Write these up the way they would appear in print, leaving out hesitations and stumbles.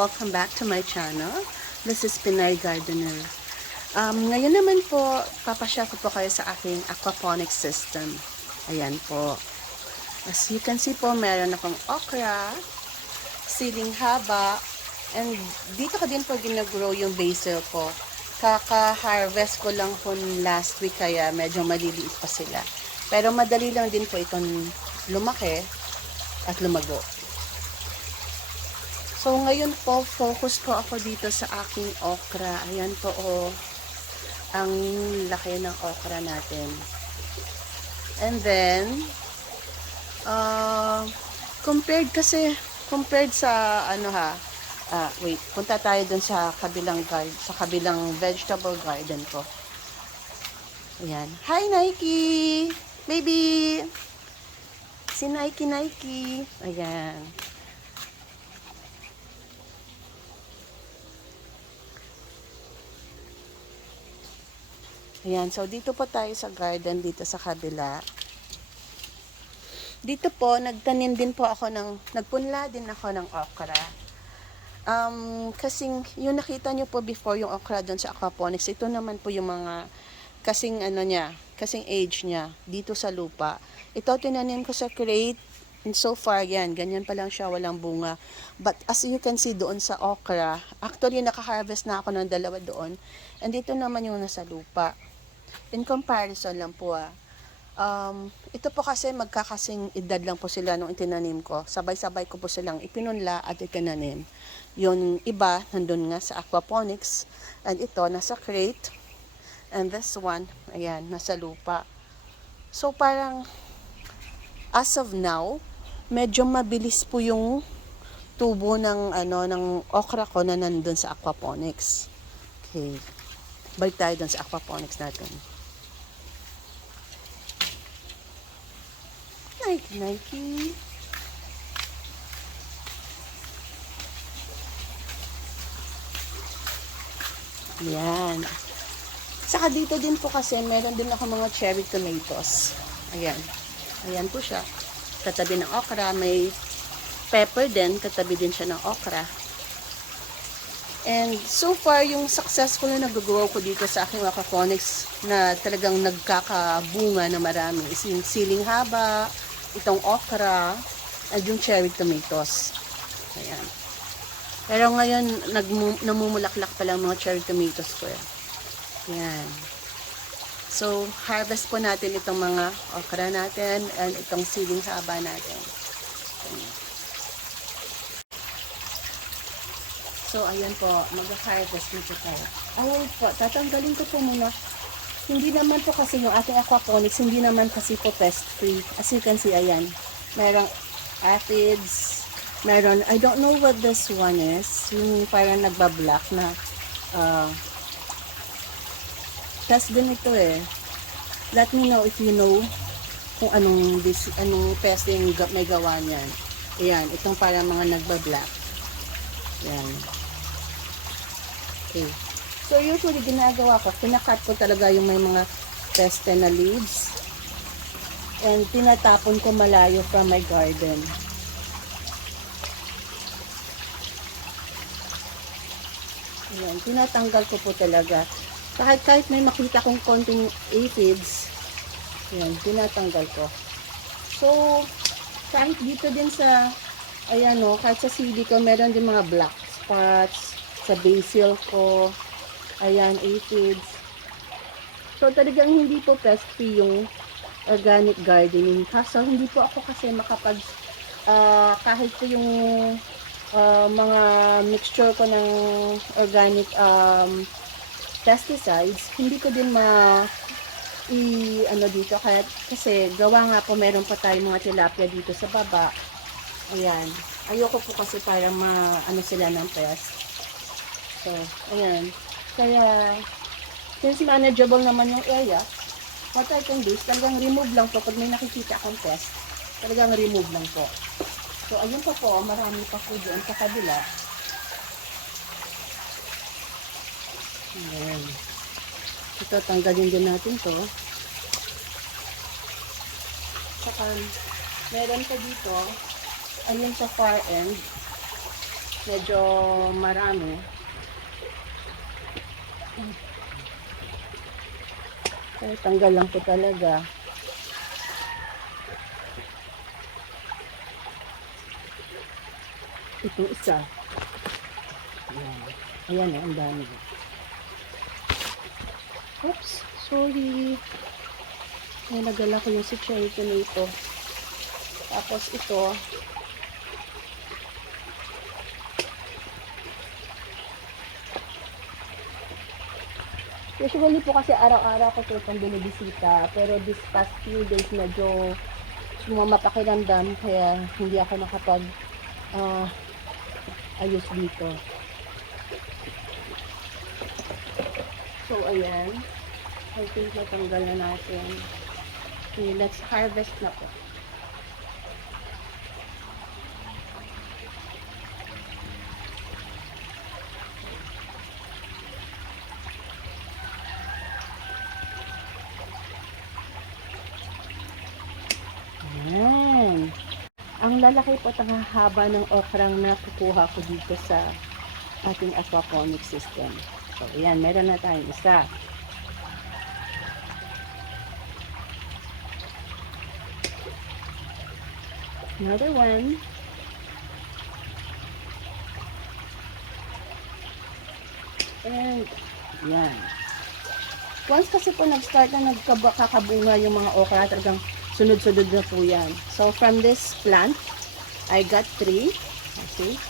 welcome back to my channel. This is Pinay Gardener. Ngayon naman po, papashare ko po kayo sa aking aquaponics system. Ayan po. As you can see po, meron akong okra, siling haba, and dito ko din po ginagrow yung basil ko. Kaka-harvest ko lang po last week, kaya medyo maliliit pa sila. Pero madali lang din po itong lumaki at lumago. So, ngayon po, focus po ako dito sa aking okra. Ayan po, ang laki ng okra natin. And then, compared sa, wait, punta tayo dun sa kabilang vegetable garden ko. Ayan. Hi, Nike! Baby! Si Nike. Ayan. Ayan, so dito po tayo sa garden, dito sa kabila. Dito po, nagpunla din ako ng okra. Kasing, yung nakita nyo po before yung okra doon sa aquaponics, ito naman po yung mga, kasing age niya, dito sa lupa. Ito, tinanim ko sa crate, and so far, yan, ganyan pa lang siya, walang bunga. But as you can see doon sa okra, actually, naka-harvest na ako ng 2 doon, and dito naman yung nasa lupa. In comparison lang po ito po kasi magkakasing edad lang po sila nung itinanim ko. Sabay-sabay ko po silang ipinunla at itinanim. Yung iba nandun nga sa aquaponics, and ito nasa crate, and this one, ayan, nasa lupa. So parang as of now, medyo mabilis po yung tubo ng okra ko na nandun sa aquaponics. Okay. Balik tayo dun sa aquaponics natin. Nike. Ayan. Saka dito din po kasi meron din ako mga cherry tomatoes. Ayan. Ayan po siya. Katabi ng okra. May pepper din. Katabi din siya ng okra. And so far, yung successful na nag-grow ko dito sa aking aquaponics na talagang nagkakabunga na marami is yung siling haba, itong okra, at yung cherry tomatoes. Ayan. Pero ngayon, namumulaklak pa lang mga cherry tomatoes ko. Ayan. So, harvest po natin itong mga okra natin and itong siling haba natin. Ayan. So, ayan po, mag-harvest nito tayo. Ay po, tatanggalin ko po muna. Hindi naman po kasi yung ating aquaponics, hindi naman kasi po pest-free. As you can see, ayan, merong aphids, meron, I don't know what this one is, yung parang nagbablock na, pest din ito eh. Let me know if you know kung anong pest yung may gawa niyan. Ayan, itong parang mga nagbablock. Ayan. Okay. So, usually, ginagawa ko, pinakat ko talaga yung may mga peste na leaves. And, tinatapon ko malayo from my garden. Ayan, tinatanggal ko po talaga. Kahit may makita kong konting aphids, ayan, tinatanggal ko. So, kahit dito din sa, ayan kahit sa sili ko, meron din mga black spots, sa basil ko, ayan, aphids. So, talagang hindi po pest-free yung organic gardening. Kaso, hindi po ako kasi kahit po yung mga mixture ko ng organic pesticides, hindi ko din dito. Kasi gawa nga po, meron pa tayong mga tilapia dito sa baba. Ayan. Ayoko po kasi para sila ng pest. So, ayan. Kaya, since manageable naman yung area, what I can do is talagang remove lang po. Pag may nakikita akong pest, talagang remove lang po. So, ayun pa po, marami pa po doon sa kabila. Ayan. Ito, tanggalin din natin to. Saka, meron pa dito, ayun sa far end, medyo marami. Kaya tanggal lang po talaga. Ito isa. Ayan. Ayan ang dami. Oops, sorry. Ay, nagala ko yung si cherry tomato. Tapos ito. Usually po kasi araw-araw ko itong binibisita. Pero this past few days medyo sumama pakiramdam. Kaya hindi ako nakapag ayos dito. So, ayan. I think natanggal na natin. Okay, let's harvest na po. Ayan. Ang lalaki po at ang haba ng okrang na kukuha ko dito sa ating aquaponics system. So, ayan, meron na tayong isa. Another one. And, yan. Once kasi po nag-start na nagkakabunga yung mga okra, talagang sunod-sunod na po yan. So, from this plant, I got 3. Okay.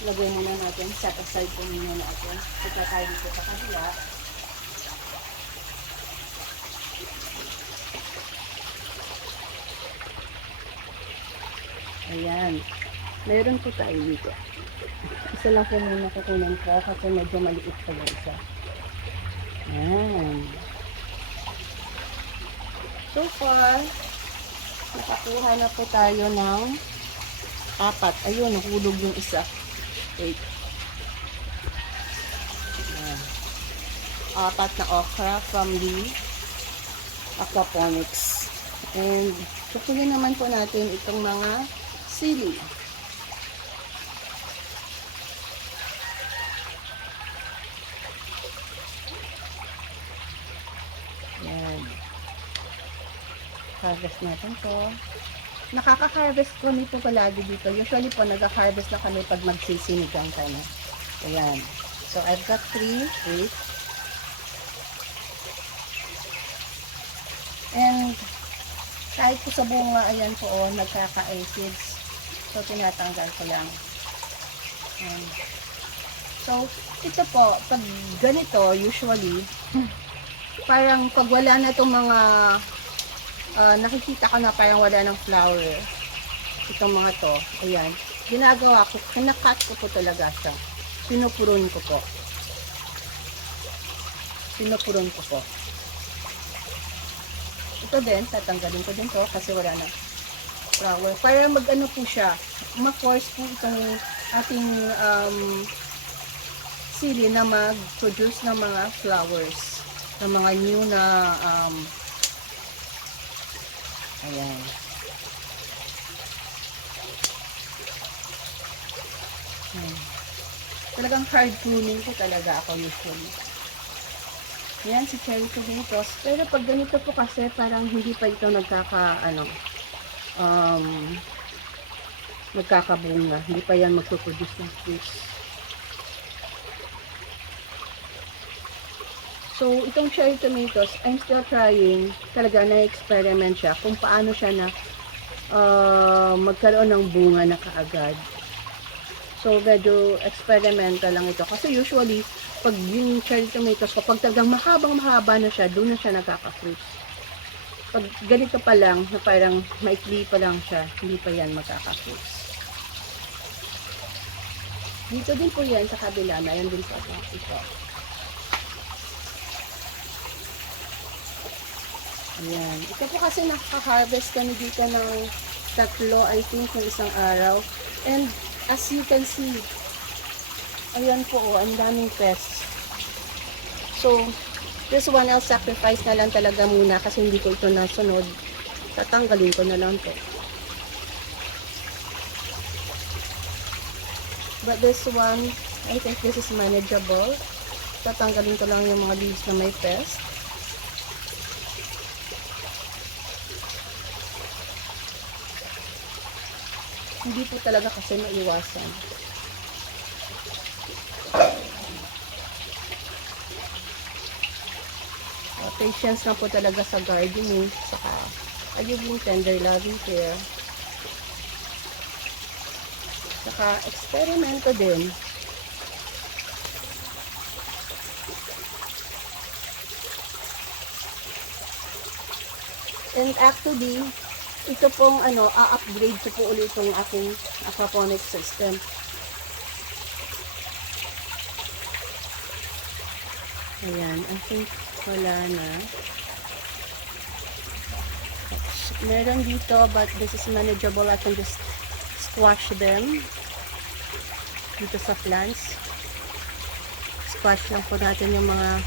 Lagay muna natin. Set aside po muna natin. Kita tayo dito sa kabila. Ayan. Mayroon po tayo dito. Isa lang po muna kukunin ko kasi medyo maliit pa yung isa. Ayan. So far, nakakuha na po tayo ng 4. Ayun, nahulog yung isa. Wait. Ayan. 4 na okra from the Aquaponics. And kukunin naman po natin itong mga sili. Ayan. Harvest natin to. Nakaka-harvest ko nito palagi dito. Usually po, nag-harvest na kami pag magsisinigang kami. Ayan. So, I've got 3. Wait. And, kahit po sa bunga, ayan po, nagkaka-aphids. So, tinatanggal ko lang. Ayan. So, ito po, pag ganito, usually, parang pag wala na itong mga nakikita ko na parang wala ng flower itong mga to, ayan, ginagawa ko, kinakat ko po talaga siya, pinupuron ko po ito din, tatanggalin ko din to kasi wala na flower, para mag ano po siya, ma-force po itong ating sili na mag-produce ng mga flowers, ng mga new na ayan. Talagang hard pruning ko talaga ako usually. Ayan, si cherry tomatoes. Pero pag ganito po kasi, parang hindi pa ito nagkakabunga. Hindi pa yan magpo-produce ng fruits. So, itong cherry tomatoes, I'm still trying, talaga na-experiment siya kung paano siya na magkaroon ng bunga na kaagad. So, medyo experimental lang ito. Kasi usually, pag yung cherry tomatoes, kapag talagang mahaba na siya, doon na siya nagkaka-fruits. Pag ganito pa lang, na parang maikli pa lang siya, hindi pa yan magkaka-fruits. Dito din po yan sa kabila, na yan din po ito. Ayan. Ito po kasi nakaka-harvest kami dito ng 3, I think, ng isang araw. And as you can see, ayan po, ang daming pests. So, this one I'll sacrifice na lang talaga muna kasi hindi ko ito nasunod. Tatanggalin ko na lang to. But this one, I think this is manageable. Tatanggalin ko lang yung mga leaves na may pest. Hindi po talaga kasi maiwasan. Patience na po talaga sa gardening, saka ayun tender loving care. Saka eksperimento din. And actually, ito pong a-upgrade ko po ulit itong aking aquaponics system. Ayan, I think wala na. Meron dito, but this is manageable. I can just squash them dito sa plants. Squash lang po natin yung mga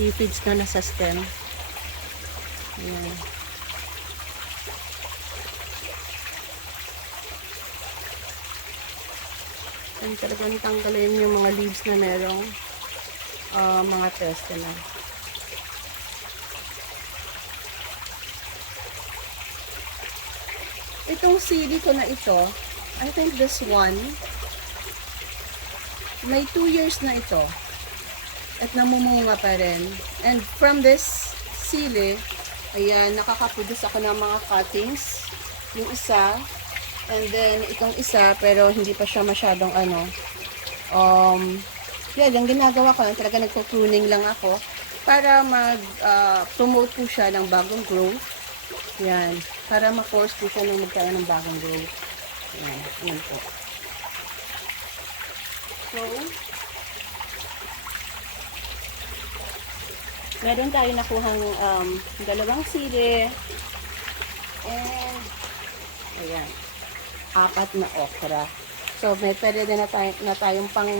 aphids na nasa stem. Ayan. And talagang tanggalin yung mga leaves na merong mga pest na. Itong sili ko na ito, I think this one, may 2 years na ito. At namumunga pa rin. And from this sili, ayan, nakakaproduce ako ng mga cuttings. Yung isa, and then itong isa, pero hindi pa siya masyadong yan, yung ginagawa ko lang, talaga nagpo-pruning lang ako para mag-promote po siya ng bagong growth. Yan, para ma-force po siya ng magkaroon ng bagong growth. Yan, yan po. So, meron tayo nakuhang dalawang sili. And, ayan, 4 na okra. So, may pwede na tayong pang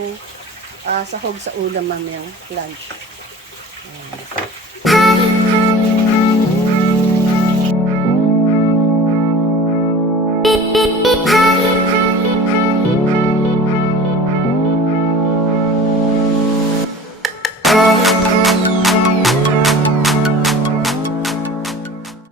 sahog sa ulam mamayang lunch. Ayan.